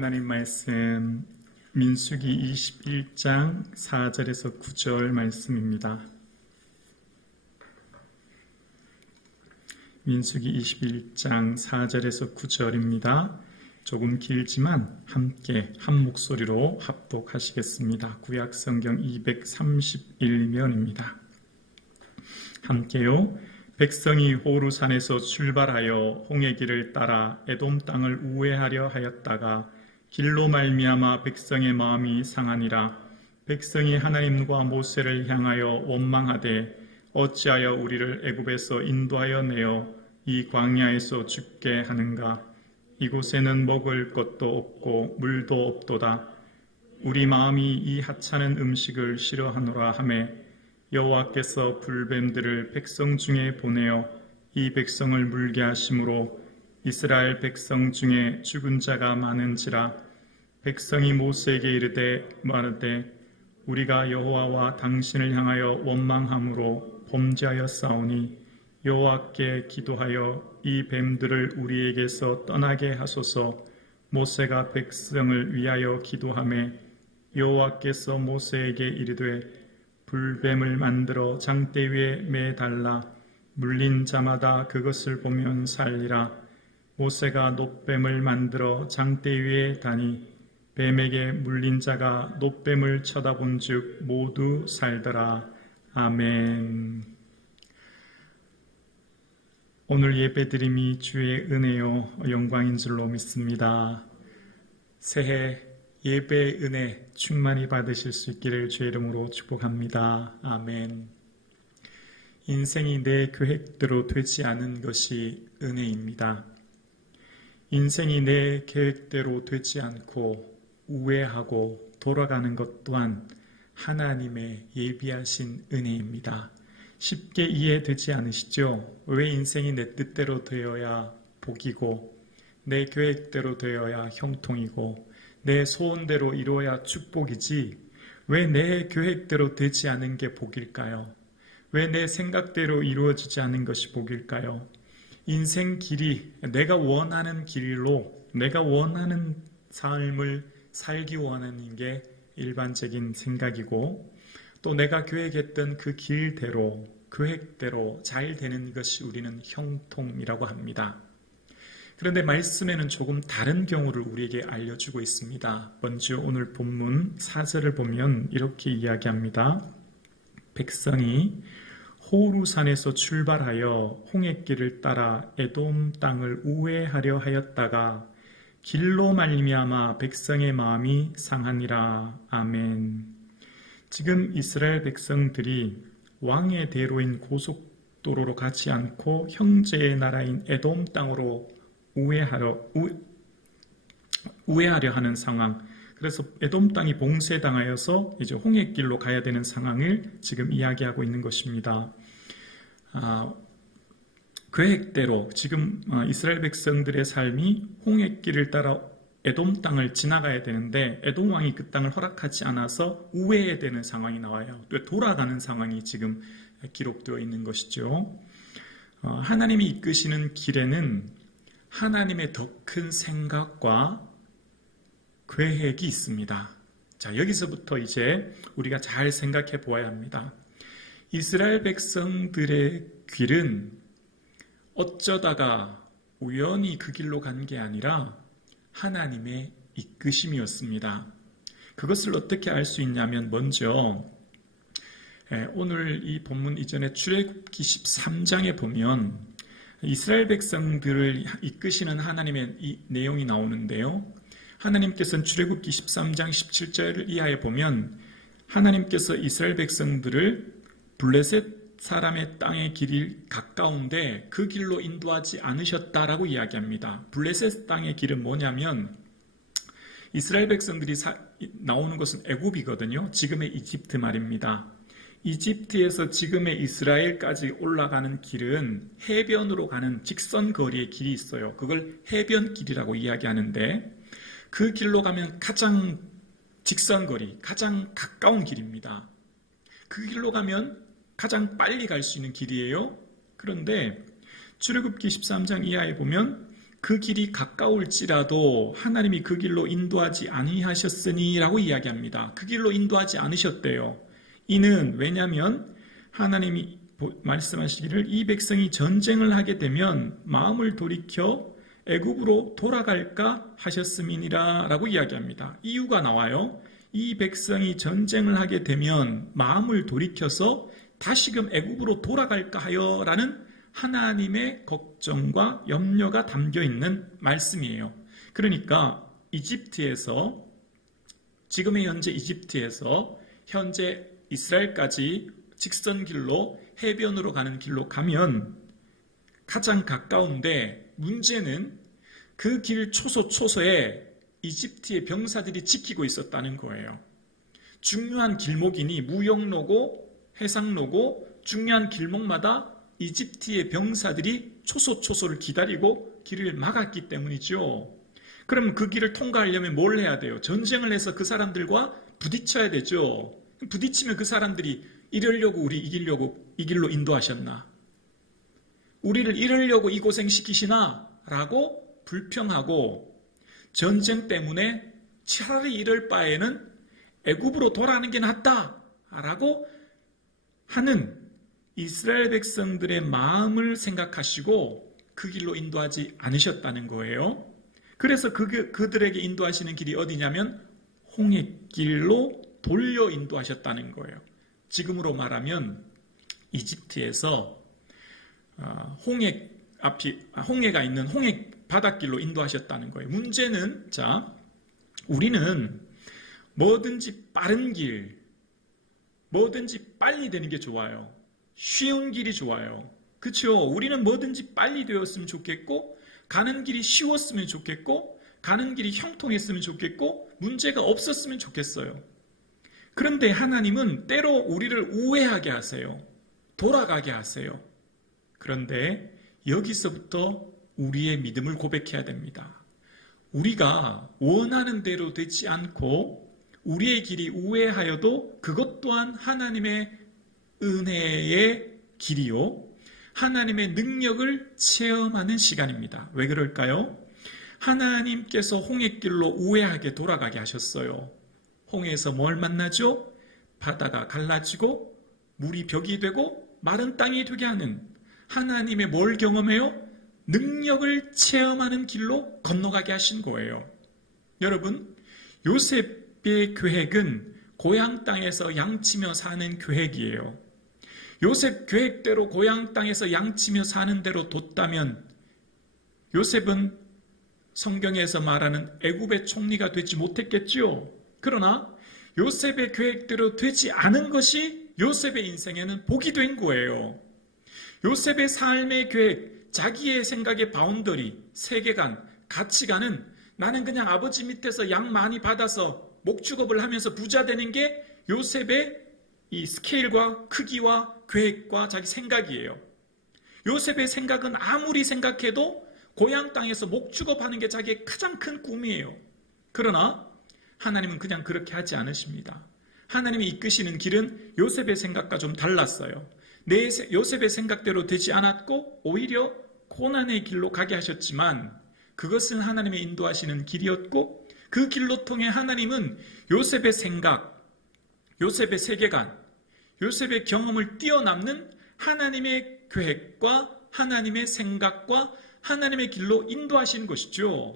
하나님 말씀 민수기 21장 4절에서 9절 말씀입니다. 민수기 21장 4절에서 9절입니다. 조금 길지만 함께 한 목소리로 합독하시겠습니다. 구약 성경 231면입니다. 함께요. 백성이 호루산에서 출발하여 홍해 길을 따라 에돔 땅을 우회하려 하였다가 길로 말미암아 백성의 마음이 상하니라. 백성이 하나님과 모세를 향하여 원망하되 어찌하여 우리를 애굽에서 인도하여 내어 이 광야에서 죽게 하는가. 이곳에는 먹을 것도 없고 물도 없도다. 우리 마음이 이 하찮은 음식을 싫어하노라 하매 여호와께서 불뱀들을 백성 중에 보내어 이 백성을 물게 하심으로 이스라엘 백성 중에 죽은 자가 많은지라. 백성이 모세에게 이르되 말하되 우리가 여호와와 당신을 향하여 원망함으로 범죄하였사오니 여호와께 기도하여 이 뱀들을 우리에게서 떠나게 하소서. 모세가 백성을 위하여 기도하매 여호와께서 모세에게 이르되 불뱀을 만들어 장대 위에 매달라 물린 자마다 그것을 보면 살리라. 모세가 놋뱀을 만들어 장대 위에 다니 뱀에게 물린 자가 놋뱀을 쳐다본 즉 모두 살더라. 아멘. 오늘 예배드림이 주의 은혜요 영광인 줄로 믿습니다. 새해 예배의 은혜 충만히 받으실 수 있기를 주의 이름으로 축복합니다. 아멘. 인생이 내 계획대로 되지 않은 것이 은혜입니다. 인생이 내 계획대로 되지 않고 우회하고 돌아가는 것 또한 하나님의 예비하신 은혜입니다. 쉽게 이해되지 않으시죠? 왜 인생이 내 뜻대로 되어야 복이고 내 계획대로 되어야 형통이고 내 소원대로 이루어야 축복이지 왜 내 계획대로 되지 않은 게 복일까요? 왜 내 생각대로 이루어지지 않은 것이 복일까요? 인생 길이 내가 원하는 길로 내가 원하는 삶을 살기 원하는 게 일반적인 생각이고 또 내가 계획했던 그 길대로 계획대로 잘 되는 것이 우리는 형통이라고 합니다. 그런데 말씀에는 조금 다른 경우를 우리에게 알려주고 있습니다. 먼저 오늘 본문 4절을 보면 이렇게 이야기합니다. 백성이 호루산에서 출발하여 홍해길을 따라 에돔 땅을 우회하려 하였다가 길로 말미암아 백성의 마음이 상하니라. 아멘. 지금 이스라엘 백성들이 왕의 대로인 고속도로로 가지 않고 형제의 나라인 에돔 땅으로 우회하려 하는 상황. 그래서 에돔 땅이 봉쇄당하여서 이제 홍해길로 가야 되는 상황을 지금 이야기하고 있는 것입니다. 계획대로 지금 이스라엘 백성들의 삶이 홍해길을 따라 에돔 땅을 지나가야 되는데 에돔 왕이 그 땅을 허락하지 않아서 우회해야 되는 상황이 나와요. 또 돌아가는 상황이 지금 기록되어 있는 것이죠. 하나님이 이끄시는 길에는 하나님의 더 큰 생각과 계획이 있습니다. 자, 여기서부터 이제 우리가 잘 생각해 보아야 합니다. 이스라엘 백성들의 길은 어쩌다가 우연히 그 길로 간 게 아니라 하나님의 이끄심이었습니다. 그것을 어떻게 알 수 있냐면 먼저 오늘 이 본문 이전에 출애굽기 13장에 보면 이스라엘 백성들을 이끄시는 하나님의 이 내용이 나오는데요. 하나님께서는 출애굽기 13장 17절을 이하에 보면 하나님께서 이스라엘 백성들을 블레셋 사람의 땅의 길이 가까운데 그 길로 인도하지 않으셨다라고 이야기합니다. 블레셋 땅의 길은 뭐냐면 이스라엘 백성들이 나오는 것은 애굽이거든요. 지금의 이집트 말입니다. 이집트에서 지금의 이스라엘까지 올라가는 길은 해변으로 가는 직선 거리의 길이 있어요. 그걸 해변길이라고 이야기하는데 그 길로 가면 가장 직선 거리, 가장 가까운 길입니다. 그 길로 가면 가장 빨리 갈 수 있는 길이에요. 그런데 출애굽기 13장 이하에 보면 그 길이 가까울지라도 하나님이 그 길로 인도하지 아니하셨으니 라고 이야기합니다. 그 길로 인도하지 않으셨대요. 이는 왜냐하면 하나님이 말씀하시기를 이 백성이 전쟁을 하게 되면 마음을 돌이켜 애굽으로 돌아갈까 하셨음이니라 라고 이야기합니다. 이유가 나와요. 이 백성이 전쟁을 하게 되면 마음을 돌이켜서 다시금 애굽으로 돌아갈까 하여 라는 하나님의 걱정과 염려가 담겨 있는 말씀이에요. 그러니까 이집트에서, 지금의 현재 이집트에서 현재 이스라엘까지 직선길로 해변으로 가는 길로 가면 가장 가까운데, 문제는 그 길 초소초소에 이집트의 병사들이 지키고 있었다는 거예요. 중요한 길목이니 무역로고 해상로고 중요한 길목마다 이집트의 병사들이 초소초소를 기다리고 길을 막았기 때문이죠. 그럼 그 길을 통과하려면 뭘 해야 돼요? 전쟁을 해서 그 사람들과 부딪혀야 되죠. 부딪히면 그 사람들이 이러려고 우리 이기려고 이 길로 인도하셨나? 우리를 이러려고 이 고생시키시나? 라고 불평하고 전쟁 때문에 차라리 이럴 바에는 애굽으로 돌아가는 게 낫다 라고 하는 이스라엘 백성들의 마음을 생각하시고 그 길로 인도하지 않으셨다는 거예요. 그래서 그들에게 인도하시는 길이 어디냐면 홍해길로 돌려 인도하셨다는 거예요. 지금으로 말하면 이집트에서 홍해가 있는 홍해 바닷길로 인도하셨다는 거예요. 문제는 우리는 뭐든지 빠른 길, 뭐든지 빨리 되는 게 좋아요. 쉬운 길이 좋아요. 그렇죠? 우리는 뭐든지 빨리 되었으면 좋겠고, 가는 길이 쉬웠으면 좋겠고, 가는 길이 형통했으면 좋겠고, 문제가 없었으면 좋겠어요. 그런데 하나님은 때로 우리를 우회하게 하세요. 돌아가게 하세요. 그런데 여기서부터 우리의 믿음을 고백해야 됩니다. 우리가 원하는 대로 되지 않고 우리의 길이 우회하여도 그것 또한 하나님의 은혜의 길이요, 하나님의 능력을 체험하는 시간입니다. 왜 그럴까요? 하나님께서 홍해길로 우회하게 돌아가게 하셨어요. 홍해에서 뭘 만나죠? 바다가 갈라지고 물이 벽이 되고 마른 땅이 되게 하는 하나님의 뭘 경험해요? 능력을 체험하는 길로 건너가게 하신 거예요. 여러분, 요셉의 계획은 고향 땅에서 양치며 사는 계획이에요. 요셉 계획대로 고향 땅에서 양치며 사는 대로 뒀다면 요셉은 성경에서 말하는 애굽의 총리가 되지 못했겠지요. 그러나 요셉의 계획대로 되지 않은 것이 요셉의 인생에는 복이 된 거예요. 요셉의 삶의 계획, 자기의 생각의 바운더리, 세계관, 가치관은 나는 그냥 아버지 밑에서 양 많이 받아서 목축업을 하면서 부자 되는 게 요셉의 이 스케일과 크기와 계획과 자기 생각이에요. 요셉의 생각은 아무리 생각해도 고향 땅에서 목축업하는 게 자기의 가장 큰 꿈이에요. 그러나 하나님은 그냥 그렇게 하지 않으십니다. 하나님이 이끄시는 길은 요셉의 생각과 좀 달랐어요. 요셉의 생각대로 되지 않았고 오히려 고난의 길로 가게 하셨지만 그것은 하나님의 인도하시는 길이었고, 그 길로 통해 하나님은 요셉의 생각, 요셉의 세계관, 요셉의 경험을 뛰어넘는 하나님의 계획과 하나님의 생각과 하나님의 길로 인도하신 것이죠.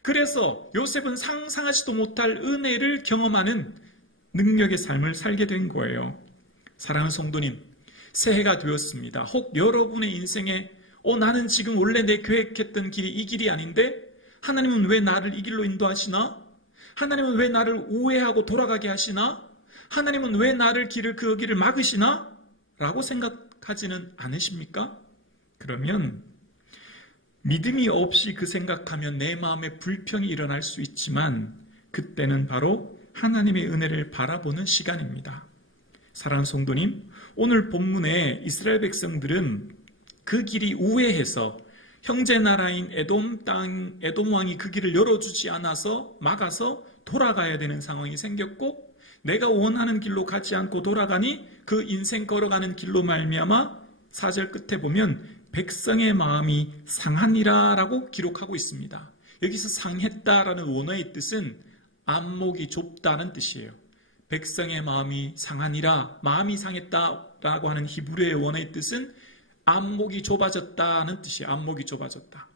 그래서 요셉은 상상하지도 못할 은혜를 경험하는 능력의 삶을 살게 된 거예요. 사랑하는 성도님, 새해가 되었습니다. 혹 여러분의 인생에 나는 지금 원래 내 계획했던 길이 이 길이 아닌데 하나님은 왜 나를 이 길로 인도하시나? 하나님은 왜 나를 우회하고 돌아가게 하시나? 하나님은 왜 나를 그 길을 막으시나? 라고 생각하지는 않으십니까? 그러면 믿음이 없이 그 생각하면 내 마음에 불평이 일어날 수 있지만 그때는 바로 하나님의 은혜를 바라보는 시간입니다. 사랑하는 성도님, 오늘 본문에 이스라엘 백성들은 그 길이 우회해서 형제 나라인 에돔 왕이 그 길을 열어주지 않아서 막아서 돌아가야 되는 상황이 생겼고, 내가 원하는 길로 가지 않고 돌아가니 그 인생 걸어가는 길로 말미암아 4절 끝에 보면 백성의 마음이 상하니라 라고 기록하고 있습니다. 여기서 상했다라는 원어의 뜻은 안목이 좁다는 뜻이에요. 백성의 마음이 상하니라, 마음이 상했다라고 하는 히브리어의 원어의 뜻은 안목이 좁아졌다는 뜻이에요. 안목이 좁아졌다.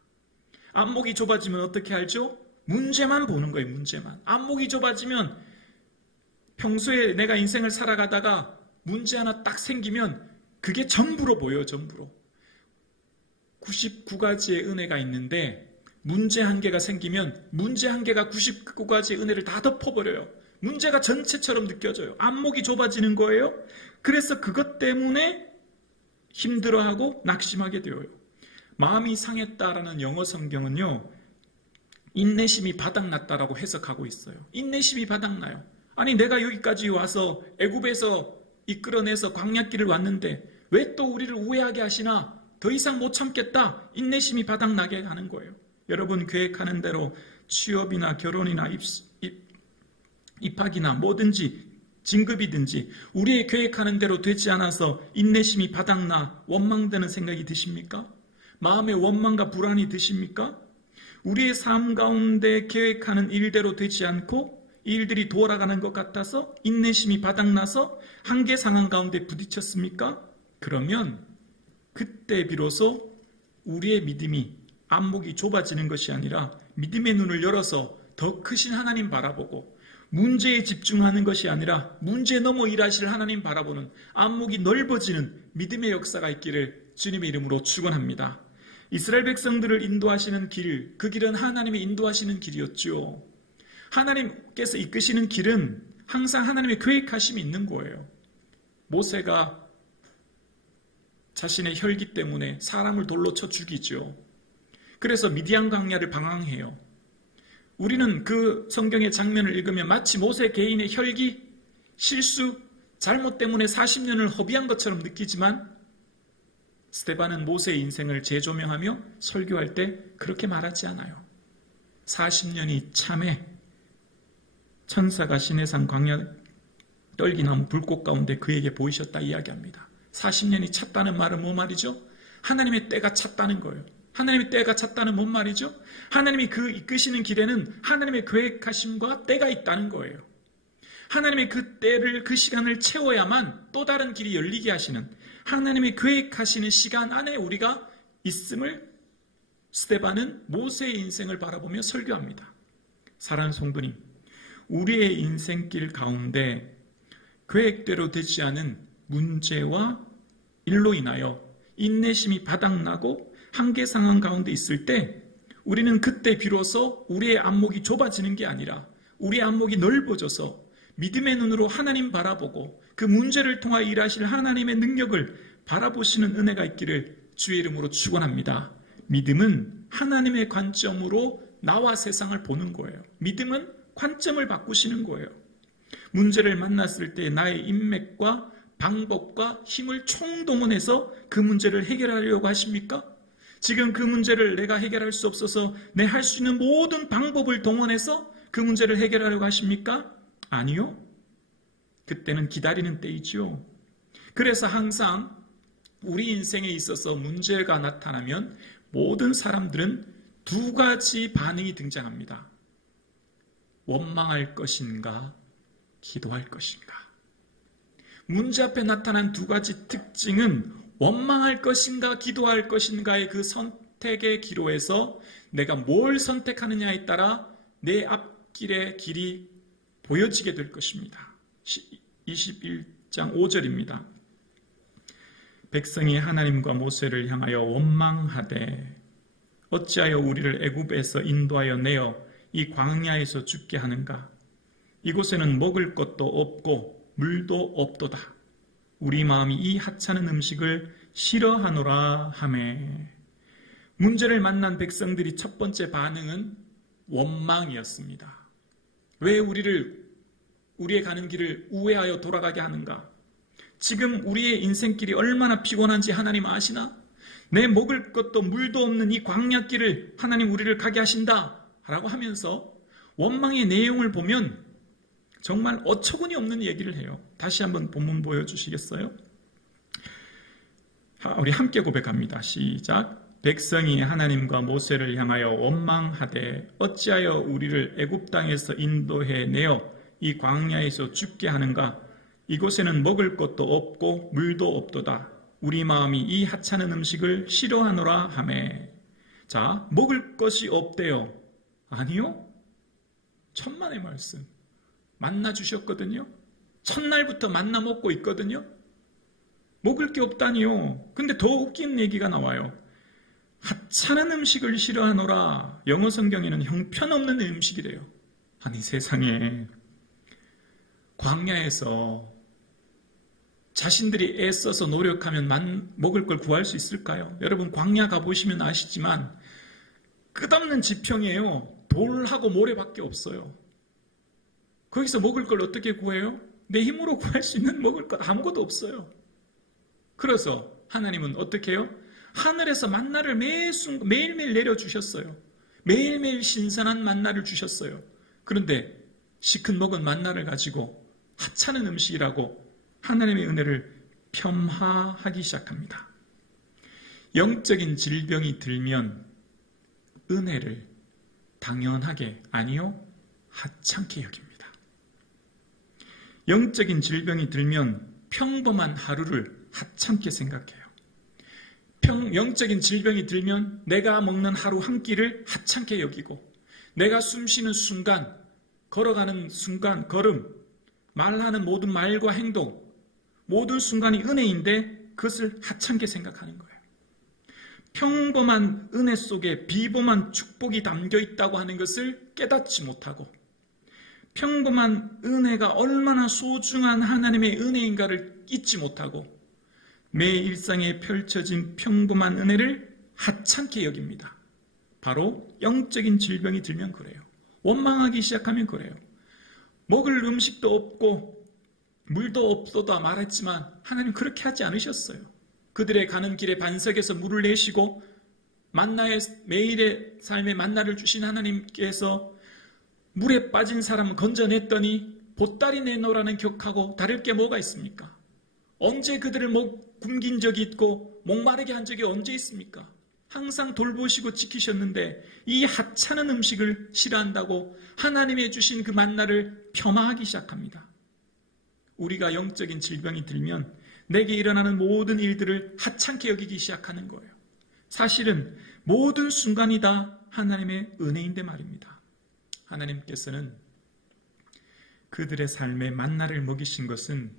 안목이 좁아지면 어떻게 알죠? 문제만 보는 거예요. 문제만. 안목이 좁아지면 평소에 내가 인생을 살아가다가 문제 하나 딱 생기면 그게 전부로 보여요. 전부로. 99가지의 은혜가 있는데 문제 한 개가 생기면 문제 한 개가 99가지의 은혜를 다 덮어버려요. 문제가 전체처럼 느껴져요. 안목이 좁아지는 거예요. 그래서 그것 때문에 힘들어하고 낙심하게 되어요. 마음이 상했다라는 영어 성경은요, 인내심이 바닥났다라고 해석하고 있어요. 인내심이 바닥나요. 아니 내가 여기까지 와서 애굽에서 이끌어내서 광야길을 왔는데 왜 또 우리를 우회하게 하시나? 더 이상 못 참겠다. 인내심이 바닥나게 하는 거예요. 여러분 계획하는 대로 취업이나 결혼이나 입학이나 뭐든지 진급이든지 우리의 계획하는 대로 되지 않아서 인내심이 바닥나 원망되는 생각이 드십니까? 마음에 원망과 불안이 드십니까? 우리의 삶 가운데 계획하는 일대로 되지 않고 이 일들이 돌아가는 것 같아서 인내심이 바닥나서 한계 상황 가운데 부딪혔습니까? 그러면 그때 비로소 우리의 믿음이 안목이 좁아지는 것이 아니라 믿음의 눈을 열어서 더 크신 하나님 바라보고 문제에 집중하는 것이 아니라 문제 넘어 일하실 하나님 바라보는 안목이 넓어지는 믿음의 역사가 있기를 주님의 이름으로 축원합니다. 이스라엘 백성들을 인도하시는 길, 그 길은 하나님이 인도하시는 길이었죠. 하나님께서 이끄시는 길은 항상 하나님의 계획하심이 있는 거예요. 모세가 자신의 혈기 때문에 사람을 돌로 쳐 죽이죠. 그래서 미디안 광야를 방황해요. 우리는 그 성경의 장면을 읽으면 마치 모세 개인의 혈기, 실수, 잘못 때문에 40년을 허비한 것처럼 느끼지만 스데반은 모세의 인생을 재조명하며 설교할 때 그렇게 말하지 않아요. 40년이 참에 천사가 시내산 광야 떨기나무 불꽃 가운데 그에게 보이셨다 이야기합니다. 40년이 찼다는 말은 뭔 말이죠? 하나님의 때가 찼다는 거예요. 하나님의 때가 찼다는 뭔 말이죠? 하나님이 그 이끄시는 길에는 하나님의 계획하심과 때가 있다는 거예요. 하나님의 그 때를, 그 시간을 채워야만 또 다른 길이 열리게 하시는 하나님의 계획하시는 시간 안에 우리가 있음을 스데반은 모세의 인생을 바라보며 설교합니다. 사랑하는 성도님, 우리의 인생길 가운데 계획대로 되지 않은 문제와 일로 인하여 인내심이 바닥나고 한계 상황 가운데 있을 때 우리는 그때 비로소 우리의 안목이 좁아지는 게 아니라 우리의 안목이 넓어져서 믿음의 눈으로 하나님 바라보고 그 문제를 통하여 일하실 하나님의 능력을 바라보시는 은혜가 있기를 주의 이름으로 축원합니다. 믿음은 하나님의 관점으로 나와 세상을 보는 거예요. 믿음은 관점을 바꾸시는 거예요. 문제를 만났을 때 나의 인맥과 방법과 힘을 총동원해서 그 문제를 해결하려고 하십니까? 지금 그 문제를 내가 해결할 수 없어서 내 할 수 있는 모든 방법을 동원해서 그 문제를 해결하려고 하십니까? 아니요. 그때는 기다리는 때이지요. 그래서 항상 우리 인생에 있어서 문제가 나타나면 모든 사람들은 두 가지 반응이 등장합니다. 원망할 것인가, 기도할 것인가. 문제 앞에 나타난 두 가지 특징은 원망할 것인가, 기도할 것인가의 그 선택의 기로에서 내가 뭘 선택하느냐에 따라 내 앞길의 길이 보여지게 될 것입니다. 21장 5절입니다. 백성이 하나님과 모세를 향하여 원망하되 어찌하여 우리를 애굽에서 인도하여 내어 이 광야에서 죽게 하는가? 이곳에는 먹을 것도 없고 물도 없도다. 우리 마음이 이 하찮은 음식을 싫어하노라 하매. 문제를 만난 백성들이 첫 번째 반응은 원망이었습니다. 왜 우리의 가는 길을 우회하여 돌아가게 하는가? 지금 우리의 인생길이 얼마나 피곤한지 하나님 아시나? 내 먹을 것도 물도 없는 이 광야길을 하나님 우리를 가게 하신다 라고 하면서 원망의 내용을 보면 정말 어처구니 없는 얘기를 해요. 다시 한번 본문 보여주시겠어요? 우리 함께 고백합니다. 시작. 백성이 하나님과 모세를 향하여 원망하되 어찌하여 우리를 애굽 땅에서 인도해 내어 이 광야에서 죽게 하는가? 이곳에는 먹을 것도 없고 물도 없도다. 우리 마음이 이 하찮은 음식을 싫어하노라 하매. 자, 먹을 것이 없대요. 아니요. 천만의 말씀. 만나 주셨거든요. 첫날부터 만나 먹고 있거든요. 먹을 게 없다니요. 근데 더 웃긴 얘기가 나와요. 하찮은 음식을 싫어하노라. 영어 성경에는 형편없는 음식이래요. 아니 세상에 광야에서 자신들이 애써서 노력하면 먹을 걸 구할 수 있을까요? 여러분 광야 가보시면 아시지만 끝없는 지평이에요. 돌하고 모래밖에 없어요. 거기서 먹을 걸 어떻게 구해요? 내 힘으로 구할 수 있는 먹을 것 아무것도 없어요. 그래서 하나님은 어떻게 해요? 하늘에서 만나를 매일매일 내려주셨어요. 매일매일 신선한 만나를 주셨어요. 그런데 시큰 먹은 만나를 가지고 하찮은 음식이라고 하나님의 은혜를 폄하하기 시작합니다. 영적인 질병이 들면 은혜를 당연하게 아니요 하찮게 여깁니다. 영적인 질병이 들면 평범한 하루를 하찮게 생각해요. 영적인 질병이 들면 내가 먹는 하루 한 끼를 하찮게 여기고 내가 숨쉬는 순간, 걸어가는 순간, 걸음, 말하는 모든 말과 행동, 모든 순간이 은혜인데 그것을 하찮게 생각하는 거예요. 평범한 은혜 속에 비범한 축복이 담겨 있다고 하는 것을 깨닫지 못하고 평범한 은혜가 얼마나 소중한 하나님의 은혜인가를 잊지 못하고 매 일상에 펼쳐진 평범한 은혜를 하찮게 여깁니다. 바로 영적인 질병이 들면 그래요. 원망하기 시작하면 그래요. 먹을 음식도 없고 물도 없어도 말했지만 하나님 그렇게 하지 않으셨어요. 그들의 가는 길에 반석에서 물을 내시고 만나의 매일의 삶의 만나를 주신 하나님께서 물에 빠진 사람을 건져냈더니 보따리 내놓으라는 격하고 다를 게 뭐가 있습니까? 언제 그들을 굶긴 적이 있고 목마르게 한 적이 언제 있습니까? 항상 돌보시고 지키셨는데 이 하찮은 음식을 싫어한다고 하나님의 주신 그 만나를 폄하하기 시작합니다. 우리가 영적인 질병이 들면 내게 일어나는 모든 일들을 하찮게 여기기 시작하는 거예요. 사실은 모든 순간이 다 하나님의 은혜인데 말입니다. 하나님께서는 그들의 삶에 만나를 먹이신 것은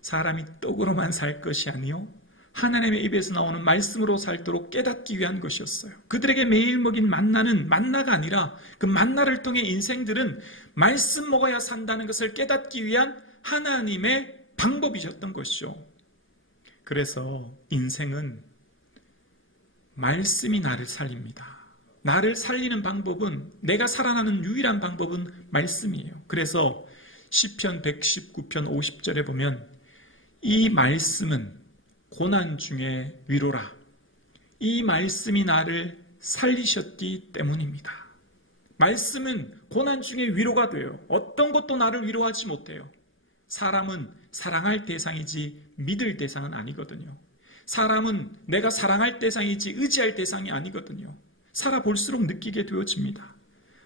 사람이 떡으로만 살 것이 아니요 하나님의 입에서 나오는 말씀으로 살도록 깨닫기 위한 것이었어요. 그들에게 매일 먹인 만나는 만나가 아니라 그 만나를 통해 인생들은 말씀 먹어야 산다는 것을 깨닫기 위한 하나님의 방법이셨던 것이죠. 그래서 인생은 말씀이 나를 살립니다. 나를 살리는 방법은 내가 살아나는 유일한 방법은 말씀이에요. 그래서 시편 119편 50절에 보면 이 말씀은 고난 중에 위로라. 이 말씀이 나를 살리셨기 때문입니다. 말씀은 고난 중에 위로가 돼요. 어떤 것도 나를 위로하지 못해요. 사람은 사랑할 대상이지 믿을 대상은 아니거든요. 사람은 내가 사랑할 대상이지 의지할 대상이 아니거든요. 살아볼수록 느끼게 되어집니다.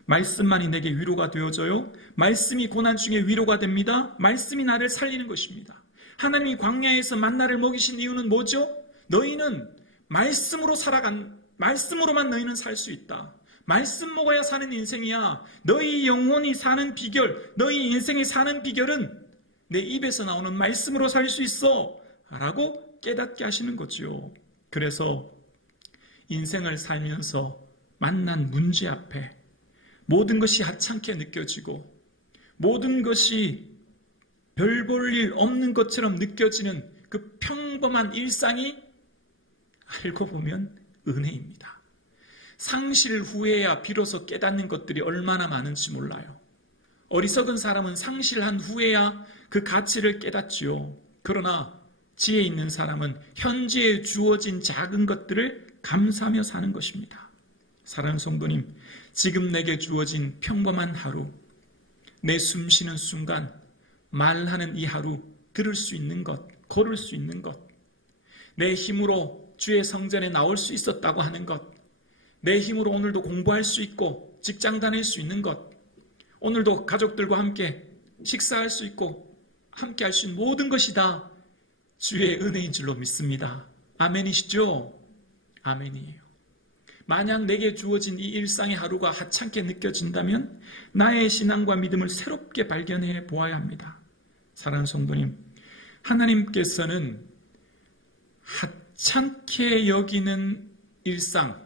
말씀만이 내게 위로가 되어져요. 말씀이 고난 중에 위로가 됩니다. 말씀이 나를 살리는 것입니다. 하나님이 광야에서 만나를 먹이신 이유는 뭐죠? 너희는 말씀으로만 너희는 살 수 있다. 말씀 먹어야 사는 인생이야. 너희 영혼이 사는 비결, 너희 인생이 사는 비결은 내 입에서 나오는 말씀으로 살 수 있어 라고 깨닫게 하시는 거죠. 그래서 인생을 살면서 만난 문제 앞에 모든 것이 하찮게 느껴지고 모든 것이 별 볼 일 없는 것처럼 느껴지는 그 평범한 일상이 알고 보면 은혜입니다. 상실 후에야 비로소 깨닫는 것들이 얼마나 많은지 몰라요. 어리석은 사람은 상실한 후에야 그 가치를 깨닫지요. 그러나 지혜 있는 사람은 현재에 주어진 작은 것들을 감사하며 사는 것입니다. 사랑하는 성도님, 지금 내게 주어진 평범한 하루, 내 숨쉬는 순간, 말하는 이 하루, 들을 수 있는 것, 걸을 수 있는 것, 내 힘으로 주의 성전에 나올 수 있었다고 하는 것, 내 힘으로 오늘도 공부할 수 있고 직장 다닐 수 있는 것, 오늘도 가족들과 함께 식사할 수 있고 함께 할 수 있는 모든 것이 다 주의 은혜인 줄로 믿습니다. 아멘이시죠? 아멘이에요. 만약 내게 주어진 이 일상의 하루가 하찮게 느껴진다면 나의 신앙과 믿음을 새롭게 발견해 보아야 합니다. 사랑하는 성도님, 하나님께서는 하찮게 여기는 일상,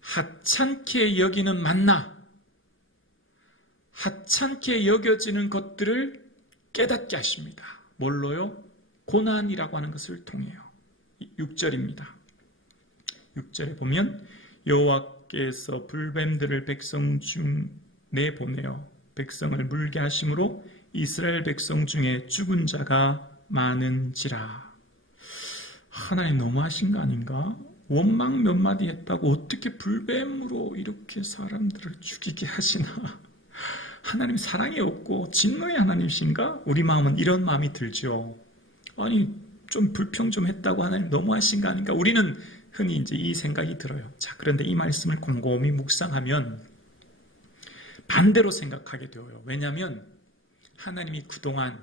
하찮게 여기는 만나, 하찮게 여겨지는 것들을 깨닫게 하십니다. 뭘로요? 고난이라고 하는 것을 통해요. 6절입니다. 6절에 보면 여호와께서 불뱀들을 백성 중 내보내어 백성을 물게 하심으로 이스라엘 백성 중에 죽은 자가 많은지라. 하나님 너무하신 거 아닌가? 원망 몇 마디 했다고 어떻게 불뱀으로 이렇게 사람들을 죽이게 하시나? 하나님 사랑이 없고 진노의 하나님이신가? 우리 마음은 이런 마음이 들죠. 아니 좀 불평 좀 했다고 하나님 너무하신 거 아닌가? 우리는 흔히 이제 이 생각이 들어요. 자, 그런데 이 말씀을 곰곰이 묵상하면 반대로 생각하게 되어요. 왜냐하면 하나님이 그동안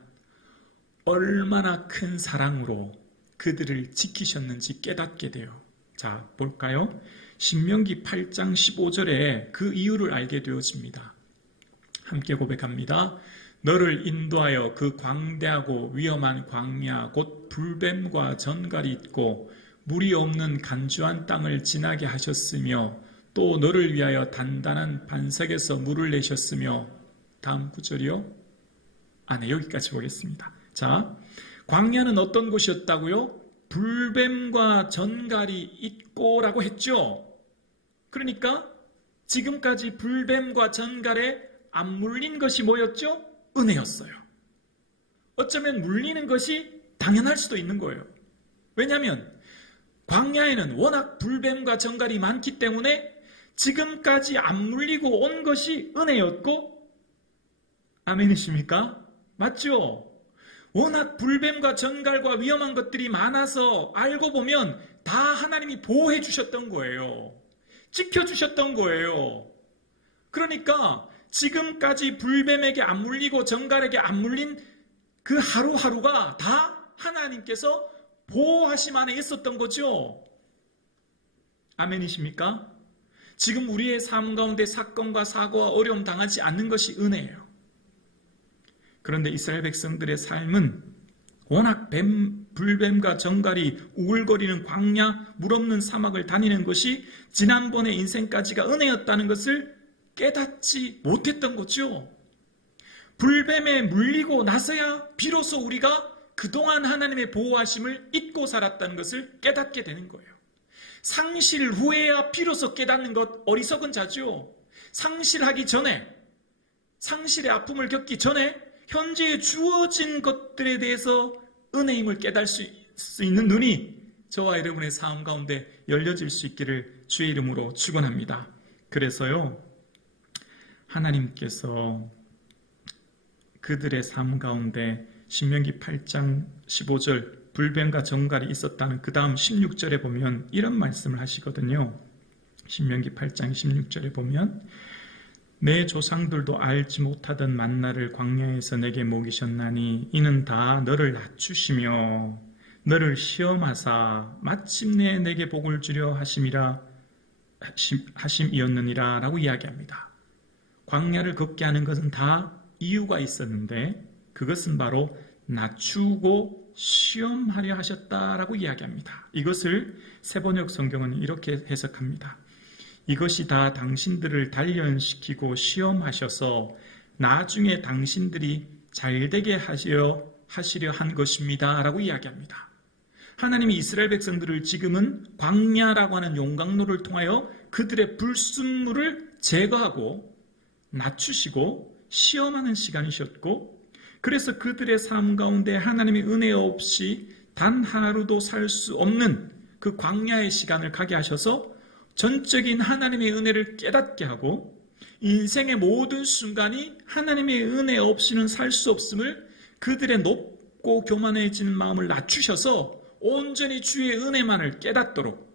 얼마나 큰 사랑으로 그들을 지키셨는지 깨닫게 돼요. 자, 볼까요? 신명기 8장 15절에 그 이유를 알게 되어집니다. 함께 고백합니다. 너를 인도하여 그 광대하고 위험한 광야 곧 불뱀과 전갈이 있고 물이 없는 간주한 땅을 지나게 하셨으며 또 너를 위하여 단단한 반석에서 물을 내셨으며 다음 구절이요. 네, 여기까지 보겠습니다. 자, 광야는 어떤 곳이었다고요? 불뱀과 전갈이 있고라고 했죠. 그러니까 지금까지 불뱀과 전갈에 안 물린 것이 뭐였죠? 은혜였어요. 어쩌면 물리는 것이 당연할 수도 있는 거예요. 왜냐하면 광야에는 워낙 불뱀과 전갈이 많기 때문에 지금까지 안 물리고 온 것이 은혜였고, 아멘이십니까? 맞죠? 워낙 불뱀과 전갈과 위험한 것들이 많아서 알고 보면 다 하나님이 보호해 주셨던 거예요. 지켜주셨던 거예요. 그러니까 지금까지 불뱀에게 안 물리고 전갈에게 안 물린 그 하루하루가 다 하나님께서 보호하심 안에 있었던 거죠. 아멘이십니까? 지금 우리의 삶 가운데 사건과 사고와 어려움 당하지 않는 것이 은혜예요. 그런데 이스라엘 백성들의 삶은 워낙 불뱀과 전갈이 우글거리는 광야, 물 없는 사막을 다니는 것이 지난번의 인생까지가 은혜였다는 것을 깨닫지 못했던 거죠. 불뱀에 물리고 나서야 비로소 우리가 그동안 하나님의 보호하심을 잊고 살았다는 것을 깨닫게 되는 거예요. 상실 후에야 비로소 깨닫는 것 어리석은 자죠. 상실하기 전에, 상실의 아픔을 겪기 전에 현재에 주어진 것들에 대해서 은혜임을 깨달을 수 있는 눈이 저와 여러분의 삶 가운데 열려질 수 있기를 주의 이름으로 축원합니다. 그래서요, 하나님께서 그들의 삶 가운데 신명기 8장 15절 불뱀과 전갈이 있었다는 그 다음 16절에 보면 이런 말씀을 하시거든요. 신명기 8장 16절에 보면 내 조상들도 알지 못하던 만나를 광야에서 내게 먹이셨나니 이는 다 너를 낮추시며 너를 시험하사 마침내 내게 복을 주려 하심이었느니라 라고 이야기합니다. 광야를 걷게 하는 것은 다 이유가 있었는데 그것은 바로 낮추고 시험하려 하셨다라고 이야기합니다. 이것을 세번역 성경은 이렇게 해석합니다. 이것이 다 당신들을 단련시키고 시험하셔서 나중에 당신들이 잘되게 하시려 한 것입니다 라고 이야기합니다. 하나님이 이스라엘 백성들을 지금은 광야라고 하는 용광로를 통하여 그들의 불순물을 제거하고 낮추시고 시험하는 시간이셨고, 그래서 그들의 삶 가운데 하나님의 은혜 없이 단 하루도 살 수 없는 그 광야의 시간을 가게 하셔서 전적인 하나님의 은혜를 깨닫게 하고 인생의 모든 순간이 하나님의 은혜 없이는 살 수 없음을 그들의 높고 교만해지는 마음을 낮추셔서 온전히 주의 은혜만을 깨닫도록,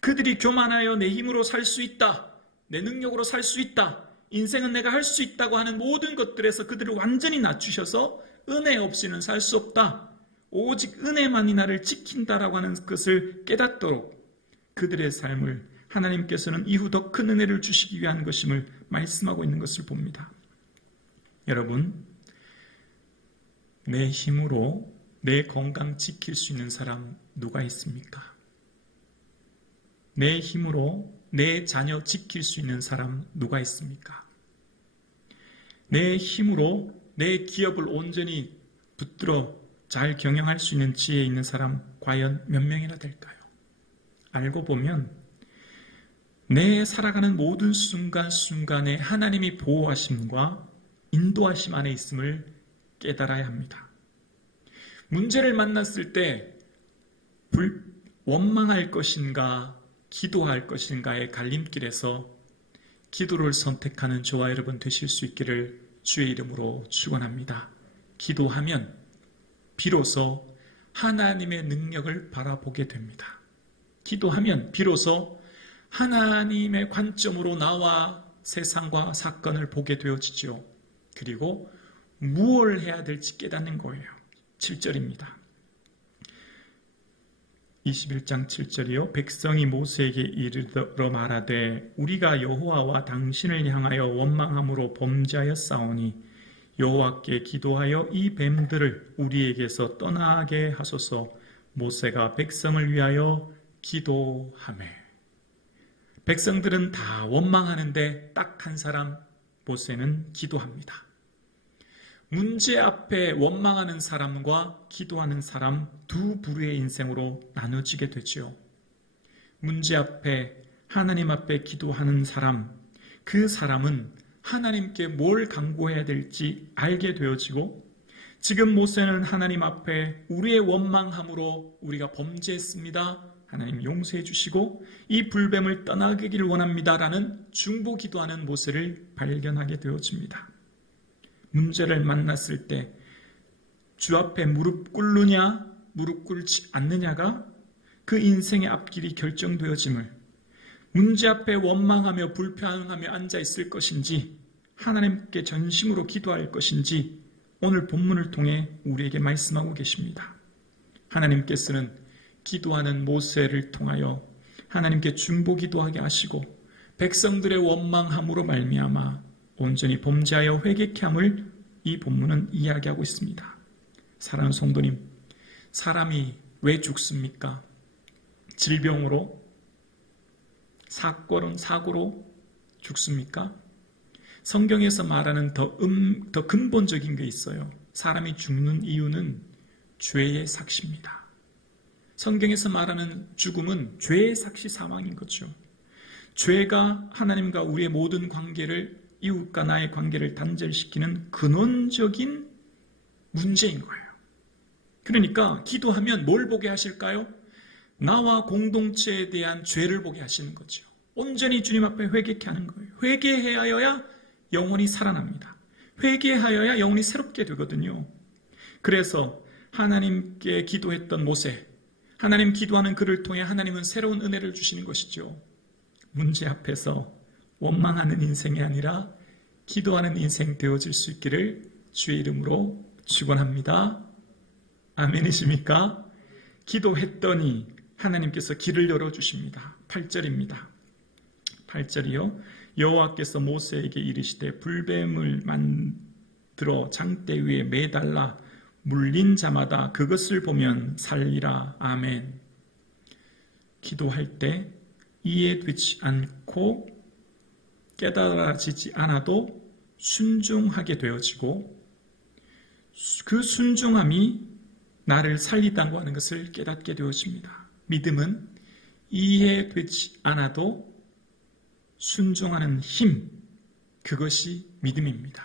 그들이 교만하여 내 힘으로 살 수 있다, 내 능력으로 살 수 있다, 인생은 내가 할 수 있다고 하는 모든 것들에서 그들을 완전히 낮추셔서 은혜 없이는 살 수 없다, 오직 은혜만이 나를 지킨다라고 하는 것을 깨닫도록 그들의 삶을 하나님께서는 이후 더 큰 은혜를 주시기 위한 것임을 말씀하고 있는 것을 봅니다. 여러분, 내 힘으로 내 건강 지킬 수 있는 사람 누가 있습니까? 내 힘으로 내 자녀 지킬 수 있는 사람 누가 있습니까? 내 힘으로 내 기업을 온전히 붙들어 잘 경영할 수 있는 지혜 있는 사람 과연 몇 명이나 될까요? 알고 보면 내 살아가는 모든 순간순간에 하나님이 보호하심과 인도하심 안에 있음을 깨달아야 합니다. 문제를 만났을 때 원망할 것인가 기도할 것인가의 갈림길에서 기도를 선택하는 저와 여러분 되실 수 있기를 주의 이름으로 축원합니다. 기도하면 비로소 하나님의 능력을 바라보게 됩니다. 기도하면 비로소 하나님의 관점으로 나와 세상과 사건을 보게 되어지죠. 그리고 무엇을 해야 될지 깨닫는 거예요. 7절입니다. 21장 7절이요. 백성이 모세에게 이르러 말하되 우리가 여호와와 당신을 향하여 원망함으로 범죄하였사오니 여호와께 기도하여 이 뱀들을 우리에게서 떠나게 하소서. 모세가 백성을 위하여 기도하매. 백성들은 다 원망하는데 딱 한 사람 모세는 기도합니다. 문제 앞에 원망하는 사람과 기도하는 사람 두 부류의 인생으로 나눠지게 되죠. 문제 앞에 하나님 앞에 기도하는 사람, 그 사람은 하나님께 뭘 간구해야 될지 알게 되어지고, 지금 모세는 하나님 앞에 우리의 원망함으로 우리가 범죄했습니다. 하나님 용서해 주시고 이 불뱀을 떠나기를 원합니다라는 중보 기도하는 모세를 발견하게 되어집니다. 문제를 만났을 때 주 앞에 무릎 꿇느냐 무릎 꿇지 않느냐가 그 인생의 앞길이 결정되어짐을, 문제 앞에 원망하며 불평하며 앉아있을 것인지 하나님께 전심으로 기도할 것인지 오늘 본문을 통해 우리에게 말씀하고 계십니다. 하나님께서는 기도하는 모세를 통하여 하나님께 중보 기도하게 하시고 백성들의 원망함으로 말미암아 온전히 범죄하여 회개케 함을 이 본문은 이야기하고 있습니다. 사랑하는 성도님, 사람이 왜 죽습니까? 질병으로? 사고로 죽습니까? 성경에서 말하는 더 근본적인 게 있어요. 사람이 죽는 이유는 죄의 삭시입니다. 성경에서 말하는 죽음은 죄의 삭시 사망인 거죠. 죄가 하나님과 우리의 모든 관계를, 이웃과 나의 관계를 단절시키는 근원적인 문제인 거예요. 그러니까 기도하면 뭘 보게 하실까요? 나와 공동체에 대한 죄를 보게 하시는 거죠. 온전히 주님 앞에 회개케 하는 거예요. 회개하여야 영혼이 살아납니다. 회개하여야 영혼이 새롭게 되거든요. 그래서 하나님께 기도했던 모세, 하나님 기도하는 그를 통해 하나님은 새로운 은혜를 주시는 것이죠. 문제 앞에서 원망하는 인생이 아니라 기도하는 인생 되어질 수 있기를 주의 이름으로 축원합니다. 아멘이십니까? 기도했더니 하나님께서 길을 열어주십니다. 8절입니다. 8절이요. 여호와께서 모세에게 이르시되 불뱀을 만들어 장대 위에 매달라 물린 자마다 그것을 보면 살리라. 아멘. 기도할 때 이해되지 않고 깨달아지지 않아도 순종하게 되어지고 그 순종함이 나를 살리다고 하는 것을 깨닫게 되어집니다. 믿음은 이해되지 않아도 순종하는 힘, 그것이 믿음입니다.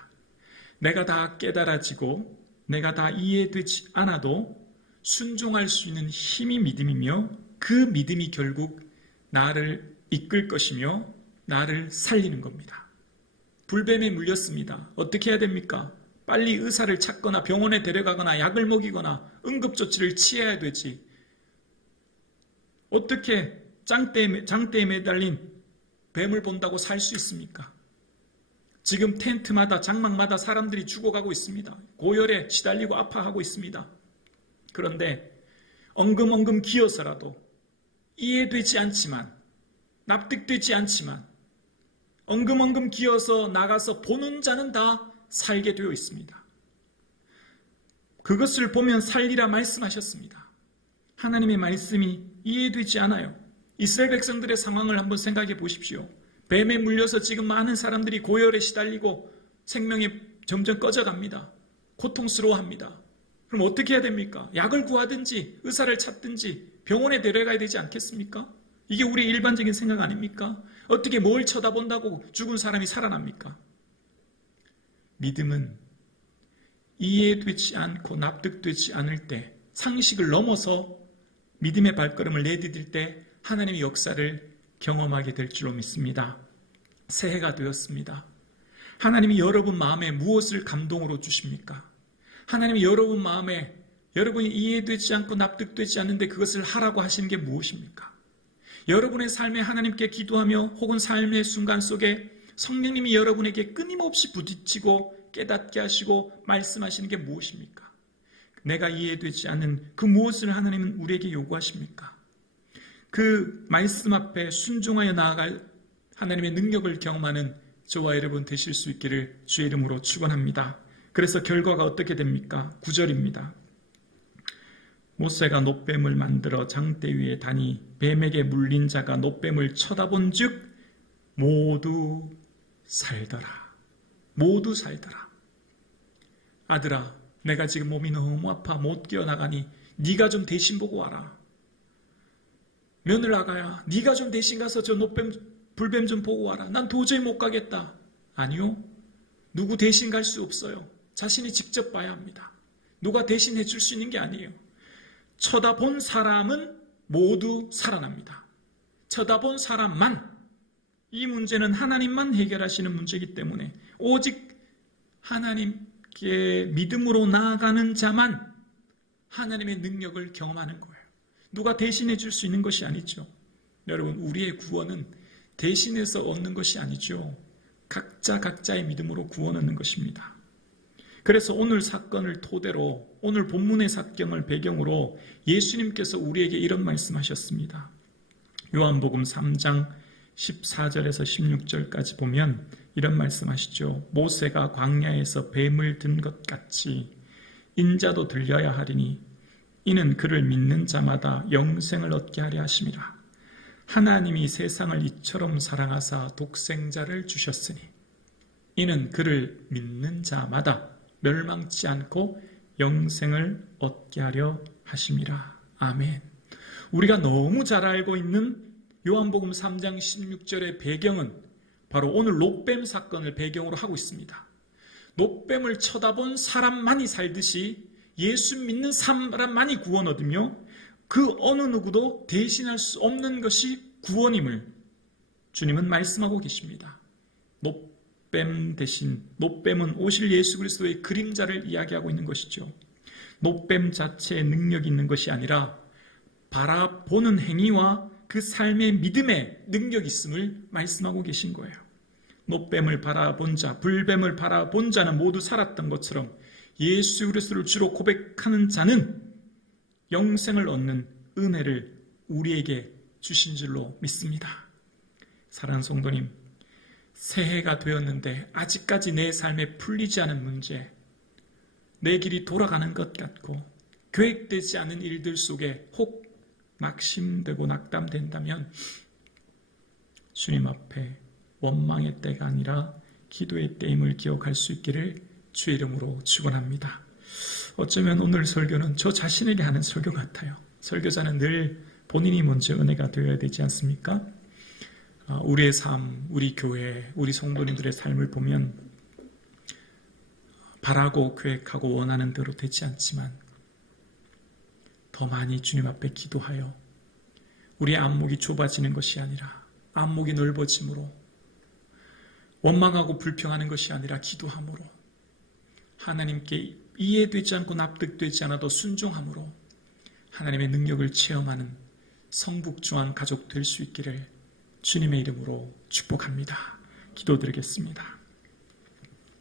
내가 다 깨달아지고 내가 다 이해되지 않아도 순종할 수 있는 힘이 믿음이며 그 믿음이 결국 나를 이끌 것이며 나를 살리는 겁니다. 불뱀에 물렸습니다. 어떻게 해야 됩니까? 빨리 의사를 찾거나 병원에 데려가거나 약을 먹이거나 응급조치를 취해야 되지. 어떻게 장대에 매달린 뱀을 본다고 살 수 있습니까? 지금 텐트마다 장막마다 사람들이 죽어가고 있습니다. 고열에 시달리고 아파하고 있습니다. 그런데 엉금엉금 기어서라도 이해되지 않지만, 납득되지 않지만 엉금엉금 기어서 나가서 보는 자는 다 살게 되어 있습니다. 그것을 보면 살리라 말씀하셨습니다. 하나님의 말씀이 이해되지 않아요. 이스라엘 백성들의 상황을 한번 생각해 보십시오. 뱀에 물려서 지금 많은 사람들이 고열에 시달리고 생명이 점점 꺼져갑니다. 고통스러워합니다. 그럼 어떻게 해야 됩니까? 약을 구하든지 의사를 찾든지 병원에 데려가야 되지 않겠습니까? 이게 우리의 일반적인 생각 아닙니까? 어떻게 뭘 쳐다본다고 죽은 사람이 살아납니까? 믿음은 이해되지 않고 납득되지 않을 때, 상식을 넘어서 믿음의 발걸음을 내디딜 때 하나님의 역사를 경험하게 될 줄로 믿습니다. 새해가 되었습니다. 하나님이 여러분 마음에 무엇을 감동으로 주십니까? 하나님이 여러분 마음에 여러분이 이해되지 않고 납득되지 않는데 그것을 하라고 하시는 게 무엇입니까? 여러분의 삶에 하나님께 기도하며 혹은 삶의 순간 속에 성령님이 여러분에게 끊임없이 부딪히고 깨닫게 하시고 말씀하시는 게 무엇입니까? 내가 이해되지 않는 그 무엇을 하나님은 우리에게 요구하십니까? 그 말씀 앞에 순종하여 나아갈 하나님의 능력을 경험하는 저와 여러분 되실 수 있기를 주의 이름으로 축원합니다. 그래서 결과가 어떻게 됩니까? 9절입니다. 모세가 놋뱀을 만들어 장대 위에 다니 뱀에게 물린 자가 놋뱀을 쳐다본 즉 모두 살더라. 모두 살더라. 아들아, 내가 지금 몸이 너무 아파 못 깨어나가니 네가 좀 대신 보고 와라. 며느라가야, 네가 좀 대신 가서 저 놋뱀, 불뱀 좀 보고 와라. 난 도저히 못 가겠다. 아니요. 누구 대신 갈 수 없어요. 자신이 직접 봐야 합니다. 누가 대신 해줄 수 있는 게 아니에요. 쳐다본 사람은 모두 살아납니다. 쳐다본 사람만. 이 문제는 하나님만 해결하시는 문제이기 때문에 오직 하나님께 믿음으로 나아가는 자만 하나님의 능력을 경험하는 거예요. 누가 대신해 줄 수 있는 것이 아니죠. 여러분, 우리의 구원은 대신해서 얻는 것이 아니죠. 각자의 믿음으로 구원 얻는 것입니다. 그래서 오늘 사건을 토대로, 오늘 본문의 사건을 배경으로 예수님께서 우리에게 이런 말씀하셨습니다. 요한복음 3장 14절에서 16절까지 보면 이런 말씀하시죠. 모세가 광야에서 뱀을 든 것 같이 인자도 들려야 하리니 이는 그를 믿는 자마다 영생을 얻게 하려 하심이라. 하나님이 세상을 이처럼 사랑하사 독생자를 주셨으니 이는 그를 믿는 자마다 멸망치 않고 영생을 얻게 하려 하심이라. 아멘. 우리가 너무 잘 알고 있는 요한복음 3장 16절의 배경은 바로 오늘 놋뱀 사건을 배경으로 하고 있습니다. 놋뱀을 쳐다본 사람만이 살듯이 예수 믿는 사람만이 구원 얻으며 그 어느 누구도 대신할 수 없는 것이 구원임을 주님은 말씀하고 계십니다. 놋뱀 대신, 놋뱀은 오실 예수 그리스도의 그림자를 이야기하고 있는 것이죠. 놋뱀 자체의 능력이 있는 것이 아니라 바라보는 행위와 그 삶의 믿음의 능력이 있음을 말씀하고 계신 거예요. 놋뱀을 바라본 자, 불뱀을 바라본 자는 모두 살았던 것처럼 예수 그리스도를 주로 고백하는 자는 영생을 얻는 은혜를 우리에게 주신 줄로 믿습니다. 사랑하는 성도님, 새해가 되었는데 아직까지 내 삶에 풀리지 않은 문제, 내 길이 돌아가는 것 같고 계획되지 않은 일들 속에 혹 낙심되고 낙담된다면 주님 앞에 원망의 때가 아니라 기도의 때임을 기억할 수 있기를 주의 이름으로 축원합니다. 어쩌면 오늘 설교는 저 자신에게 하는 설교 같아요. 설교자는 늘 본인이 먼저 은혜가 되어야 되지 않습니까? 우리의 삶, 우리 교회, 우리 성도님들의 삶을 보면 바라고 계획하고 원하는 대로 되지 않지만 더 많이 주님 앞에 기도하여 우리의 안목이 좁아지는 것이 아니라 안목이 넓어짐으로 원망하고 불평하는 것이 아니라 기도함으로 하나님께 이해되지 않고 납득되지 않아도 순종함으로 하나님의 능력을 체험하는 성북중앙 가족 될 수 있기를 주님의 이름으로 축복합니다. 기도드리겠습니다.